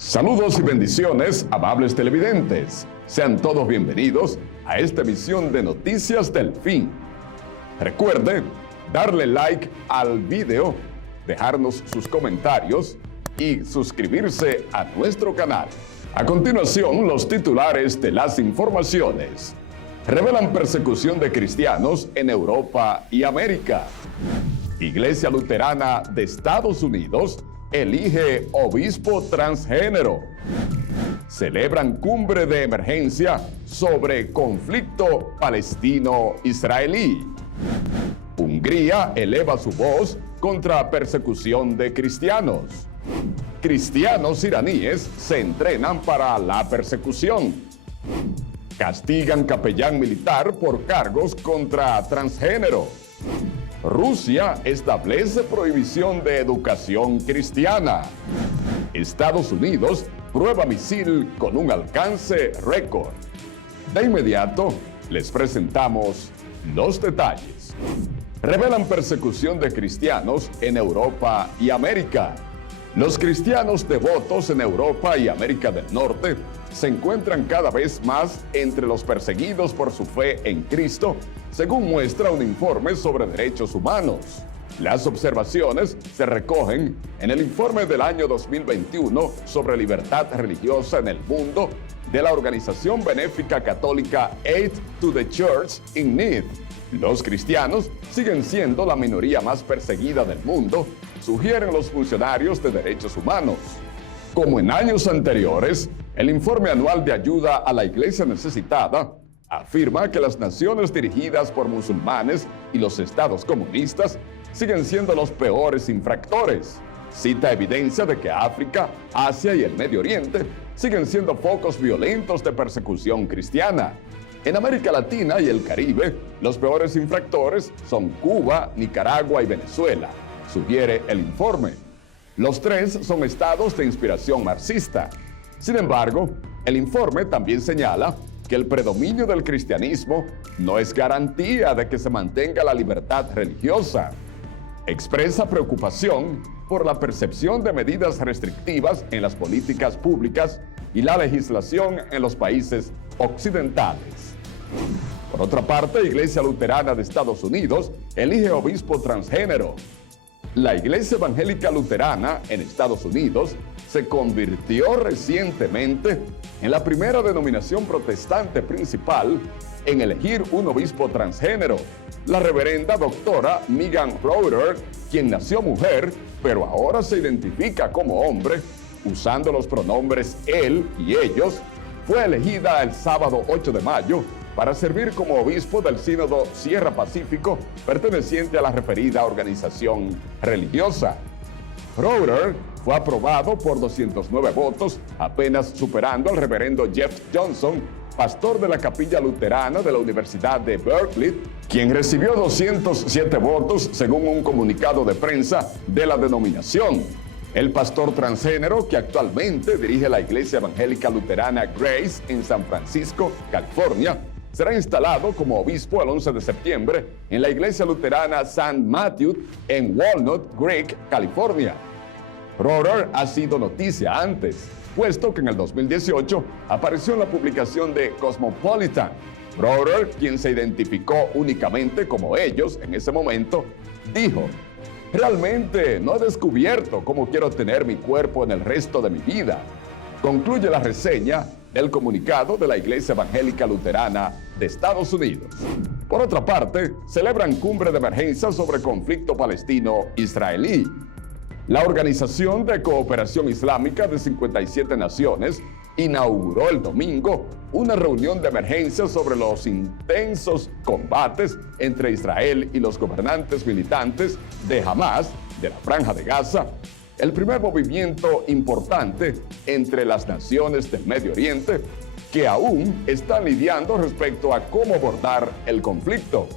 Saludos y bendiciones, amables televidentes. Sean todos bienvenidos a esta emisión de Noticias del Fin. Recuerde darle like al video, dejarnos sus comentarios y suscribirse a nuestro canal. A continuación, los titulares de las informaciones. Revelan persecución de cristianos en Europa y América. Iglesia Luterana de Estados Unidos elige obispo transgénero. Celebran cumbre de emergencia sobre conflicto palestino-israelí. Hungría eleva su voz contra persecución de cristianos. Cristianos iraníes se entrenan para la persecución. Castigan capellán militar por cargos contra transgénero. Rusia establece prohibición de educación cristiana. Estados Unidos prueba misil con un alcance récord. De inmediato, les presentamos los detalles. Revelan persecución de cristianos en Europa y América. Los cristianos devotos en Europa y América del Norte se encuentran cada vez más entre los perseguidos por su fe en Cristo, según muestra un informe sobre derechos humanos. Las observaciones se recogen en el informe del año 2021 sobre libertad religiosa en el mundo de la organización benéfica católica Aid to the Church in Need. Los cristianos siguen siendo la minoría más perseguida del mundo, sugieren los funcionarios de derechos humanos. Como en años anteriores, el informe anual de ayuda a la iglesia necesitada afirma que las naciones dirigidas por musulmanes y los estados comunistas siguen siendo los peores infractores. Cita evidencia de que África, Asia y el Medio Oriente siguen siendo focos violentos de persecución cristiana. En América Latina y el Caribe, los peores infractores son Cuba, Nicaragua y Venezuela, sugiere el informe. Los tres son estados de inspiración marxista. Sin embargo, el informe también señala que el predominio del cristianismo no es garantía de que se mantenga la libertad religiosa. Expresa preocupación por la percepción de medidas restrictivas en las políticas públicas y la legislación en los países occidentales. Por otra parte, Iglesia Luterana de Estados Unidos elige obispo transgénero. La Iglesia Evangélica Luterana en Estados Unidos se convirtió recientemente en la primera denominación protestante principal en elegir un obispo transgénero. La reverenda doctora Megan Roeder, quien nació mujer, pero ahora se identifica como hombre, usando los pronombres él y ellos, fue elegida el sábado 8 de mayo para servir como obispo del Sínodo Sierra Pacífico, perteneciente a la referida organización religiosa. Roeder fue aprobado por 209 votos, apenas superando al reverendo Jeff Johnson, pastor de la Capilla Luterana de la Universidad de Berkeley, quien recibió 207 votos según un comunicado de prensa de la denominación. El pastor transgénero, que actualmente dirige la Iglesia Evangélica Luterana Grace en San Francisco, California, será instalado como obispo el 11 de septiembre en la Iglesia Luterana St. Matthew en Walnut Creek, California. Roeder ha sido noticia antes, puesto que en el 2018 apareció en la publicación de Cosmopolitan. Roeder, quien se identificó únicamente como ellos en ese momento, dijo: "Realmente no he descubierto cómo quiero tener mi cuerpo en el resto de mi vida". Concluye la reseña del comunicado de la Iglesia Evangélica Luterana de Estados Unidos. Por otra parte, celebran cumbre de emergencia sobre conflicto palestino-israelí. La Organización de Cooperación Islámica de 57 naciones inauguró el domingo una reunión de emergencia sobre los intensos combates entre Israel y los gobernantes militantes de Hamas de la Franja de Gaza, el primer movimiento importante entre las naciones del Medio Oriente que aún están lidiando respecto a cómo abordar el conflicto.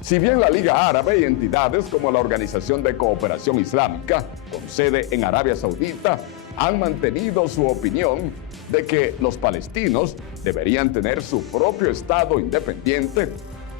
Si bien la Liga Árabe y entidades como la Organización de Cooperación Islámica, con sede en Arabia Saudita, han mantenido su opinión de que los palestinos deberían tener su propio Estado independiente,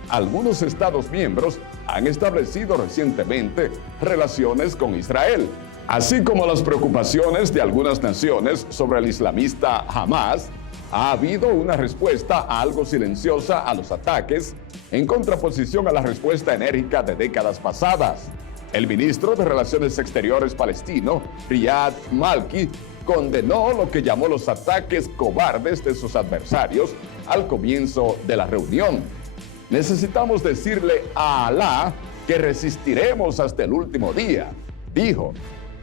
algunos Estados miembros han establecido recientemente relaciones con Israel. Así como las preocupaciones de algunas naciones sobre el islamista Hamas, ha habido una respuesta algo silenciosa a los ataques, en contraposición a la respuesta enérgica de décadas pasadas. El ministro de Relaciones Exteriores palestino, Riyad Malki, condenó lo que llamó los ataques cobardes de sus adversarios al comienzo de la reunión. Necesitamos decirle a Alá que resistiremos hasta el último día, dijo.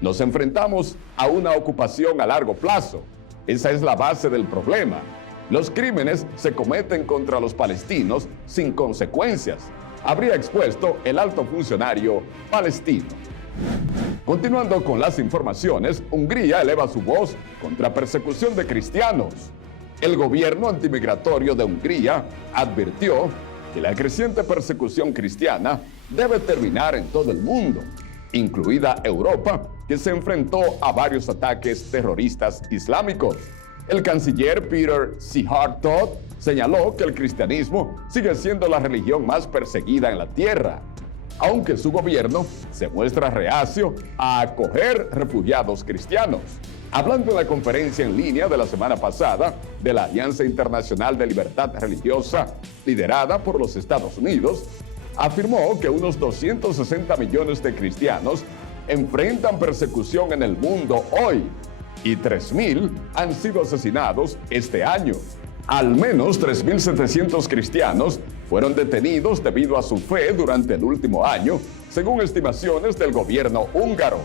Nos enfrentamos a una ocupación a largo plazo. Esa es la base del problema. Los crímenes se cometen contra los palestinos sin consecuencias, habría expuesto el alto funcionario palestino. Continuando con las informaciones, Hungría eleva su voz contra persecución de cristianos. El gobierno antimigratorio de Hungría advirtió que la creciente persecución cristiana debe terminar en todo el mundo, incluida Europa, que se enfrentó a varios ataques terroristas islámicos. El canciller Peter Szijjártó señaló que el cristianismo sigue siendo la religión más perseguida en la tierra, aunque su gobierno se muestra reacio a acoger refugiados cristianos. Hablando en la conferencia en línea de la semana pasada de la Alianza Internacional de Libertad Religiosa, liderada por los Estados Unidos, afirmó que unos 260 millones de cristianos enfrentan persecución en el mundo hoy y 3.000 han sido asesinados este año. Al menos 3.700 cristianos fueron detenidos debido a su fe durante el último año, según estimaciones del gobierno húngaro.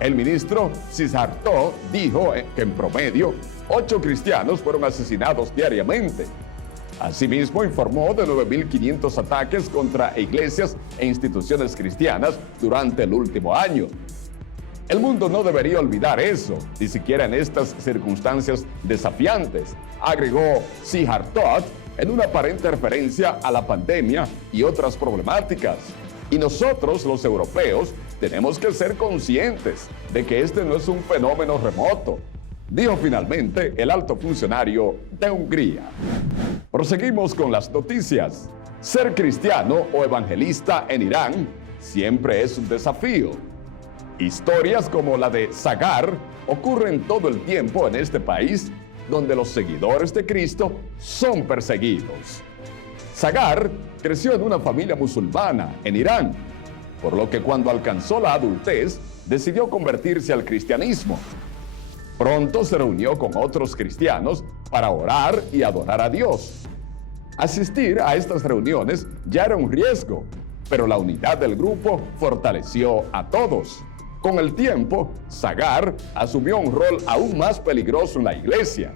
El ministro Szijjártó dijo que en promedio 8 cristianos fueron asesinados diariamente. Asimismo, informó de 9.500 ataques contra iglesias e instituciones cristianas durante el último año. El mundo no debería olvidar eso, ni siquiera en estas circunstancias desafiantes, agregó Szijjártó en una aparente referencia a la pandemia y otras problemáticas. Y nosotros, los europeos, tenemos que ser conscientes de que este no es un fenómeno remoto, dijo finalmente el alto funcionario de Hungría. Proseguimos con las noticias. Ser cristiano o evangelista en Irán siempre es un desafío. Historias como la de Sagar ocurren todo el tiempo en este país, donde los seguidores de Cristo son perseguidos. Sagar creció en una familia musulmana en Irán, por lo que cuando alcanzó la adultez decidió convertirse al cristianismo. Pronto se reunió con otros cristianos para orar y adorar a Dios. Asistir a estas reuniones ya era un riesgo, pero la unidad del grupo fortaleció a todos. Con el tiempo, Sagar asumió un rol aún más peligroso en la iglesia,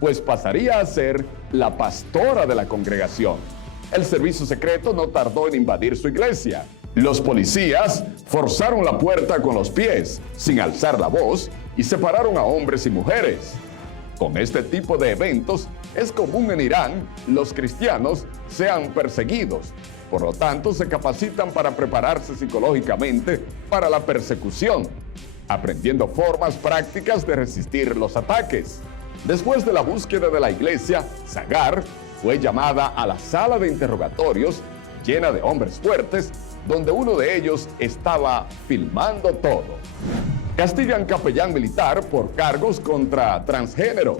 pues pasaría a ser la pastora de la congregación. El servicio secreto no tardó en invadir su iglesia. Los policías forzaron la puerta con los pies, sin alzar la voz, y separaron a hombres y mujeres. Con este tipo de eventos, es común en Irán los cristianos sean perseguidos. Por lo tanto, se capacitan para prepararse psicológicamente para la persecución, aprendiendo formas prácticas de resistir los ataques. Después de la búsqueda de la iglesia, Sagar fue llamada a la sala de interrogatorios llena de hombres fuertes, donde uno de ellos estaba filmando todo. Castigan capellán militar por cargos contra transgénero.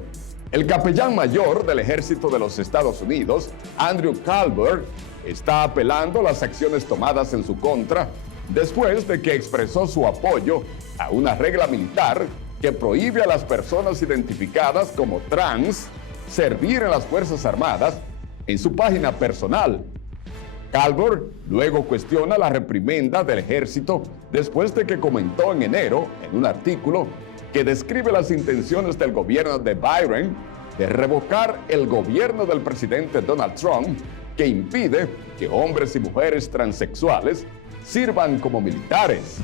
El capellán mayor del ejército de los Estados Unidos, Andrew Calvert, está apelando las acciones tomadas en su contra después de que expresó su apoyo a una regla militar que prohíbe a las personas identificadas como trans servir en las Fuerzas Armadas en su página personal. Calvert luego cuestiona la reprimenda del ejército después de que comentó en enero en un artículo que describe las intenciones del gobierno de Biden de revocar el gobierno del presidente Donald Trump, que impide que hombres y mujeres transexuales sirvan como militares.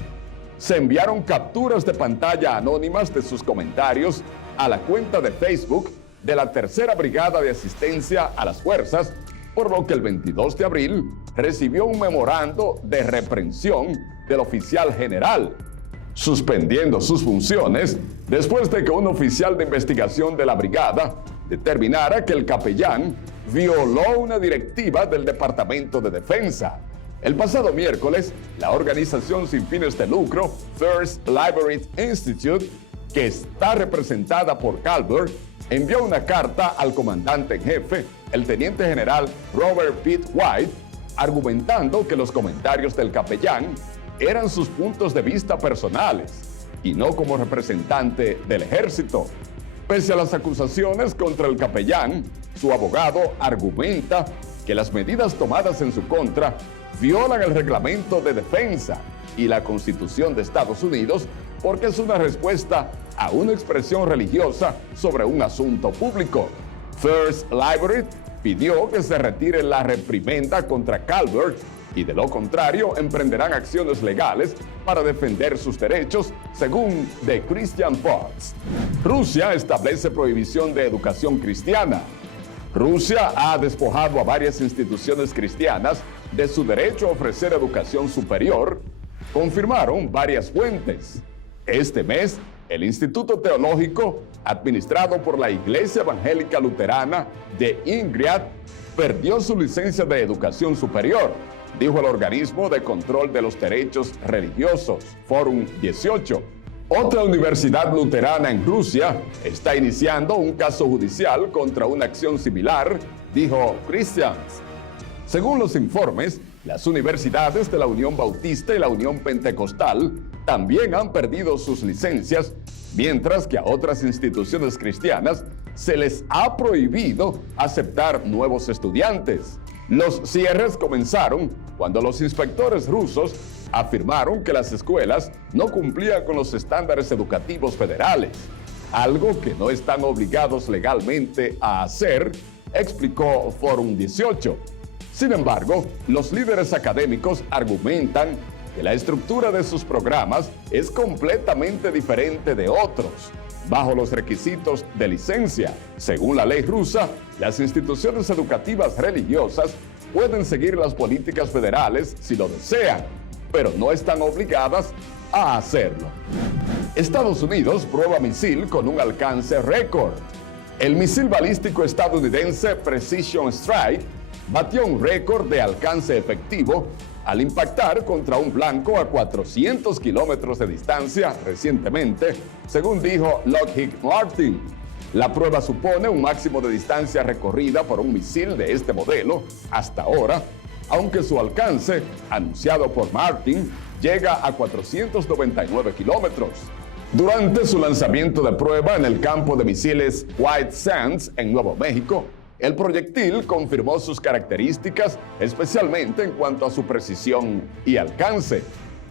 Se enviaron capturas de pantalla anónimas de sus comentarios a la cuenta de Facebook de la Tercera Brigada de Asistencia a las Fuerzas, por lo que el 22 de abril recibió un memorando de reprensión del oficial general, suspendiendo sus funciones después de que un oficial de investigación de la brigada determinara que el capellán violó una directiva del Departamento de Defensa. El pasado miércoles, la organización sin fines de lucro First Library Institute, que está representada por Calvert, envió una carta al comandante en jefe, el teniente general Robert Pitt White, argumentando que los comentarios del capellán eran sus puntos de vista personales y no como representante del ejército. Pese a las acusaciones contra el capellán, su abogado argumenta que las medidas tomadas en su contra violan el reglamento de defensa y la Constitución de Estados Unidos porque es una respuesta a una expresión religiosa sobre un asunto público. First Library pidió que se retire la reprimenda contra Calvert y de lo contrario emprenderán acciones legales para defender sus derechos, según The Christian Post. Rusia establece prohibición de educación cristiana. Rusia ha despojado a varias instituciones cristianas de su derecho a ofrecer educación superior, confirmaron varias fuentes. Este mes, el Instituto Teológico, administrado por la Iglesia Evangélica Luterana de Ingrid, perdió su licencia de educación superior, dijo el organismo de control de los derechos religiosos, Forum 18. Otra universidad luterana en Rusia está iniciando un caso judicial contra una acción similar, dijo Christians. Según los informes, las universidades de la Unión Bautista y la Unión Pentecostal también han perdido sus licencias, mientras que a otras instituciones cristianas se les ha prohibido aceptar nuevos estudiantes. Los cierres comenzaron cuando los inspectores rusos afirmaron que las escuelas no cumplían con los estándares educativos federales, algo que no están obligados legalmente a hacer, explicó Forum 18. Sin embargo, los líderes académicos argumentan que la estructura de sus programas es completamente diferente de otros, bajo los requisitos de licencia. Según la ley rusa, las instituciones educativas religiosas pueden seguir las políticas federales si lo desean, pero no están obligadas a hacerlo. Estados Unidos prueba misil con un alcance récord. El misil balístico estadounidense Precision Strike batió un récord de alcance efectivo al impactar contra un blanco a 400 kilómetros de distancia recientemente, según dijo Lockheed Martin. La prueba supone un máximo de distancia recorrida por un misil de este modelo hasta ahora, aunque su alcance, anunciado por Martin, llega a 499 kilómetros. Durante su lanzamiento de prueba en el campo de misiles White Sands, en Nuevo México, el proyectil confirmó sus características, especialmente en cuanto a su precisión y alcance.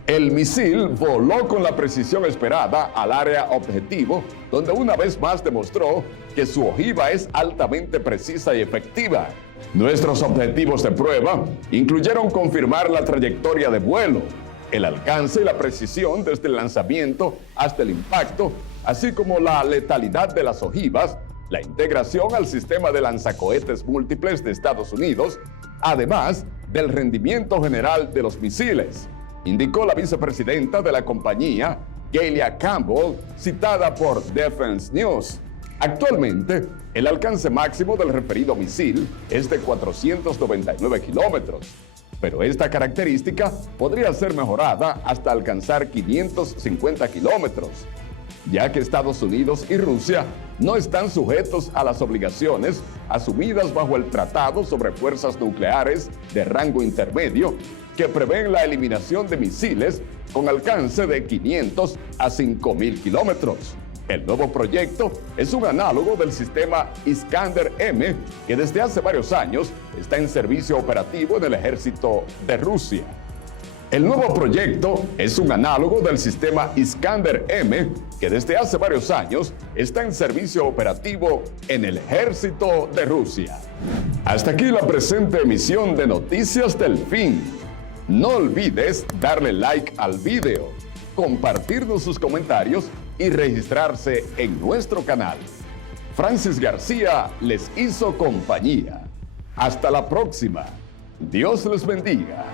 El misil voló con la precisión esperada al área objetivo, donde una vez más demostró que su ojiva es altamente precisa y efectiva. Nuestros objetivos de prueba incluyeron confirmar la trayectoria de vuelo, el alcance y la precisión desde el lanzamiento hasta el impacto, así como la letalidad de las ojivas, la integración al sistema de lanzacohetes múltiples de Estados Unidos, además del rendimiento general de los misiles, indicó la vicepresidenta de la compañía, Galia Campbell, citada por Defense News. Actualmente, el alcance máximo del referido misil es de 499 kilómetros, pero esta característica podría ser mejorada hasta alcanzar 550 kilómetros, ya que Estados Unidos y Rusia no están sujetos a las obligaciones asumidas bajo el Tratado sobre Fuerzas Nucleares de Rango Intermedio, que prevén la eliminación de misiles con alcance de 500 a 5.000 kilómetros. El nuevo proyecto es un análogo del sistema Iskander-M, que desde hace varios años está en servicio operativo en el ejército de Rusia. El nuevo proyecto es un análogo del sistema Iskander-M, que desde hace varios años está en servicio operativo en el ejército de Rusia. Hasta aquí la presente emisión de Noticias del Fin. No olvides darle like al video, compartirnos sus comentarios y registrarse en nuestro canal. Francis García les hizo compañía. Hasta la próxima. Dios les bendiga.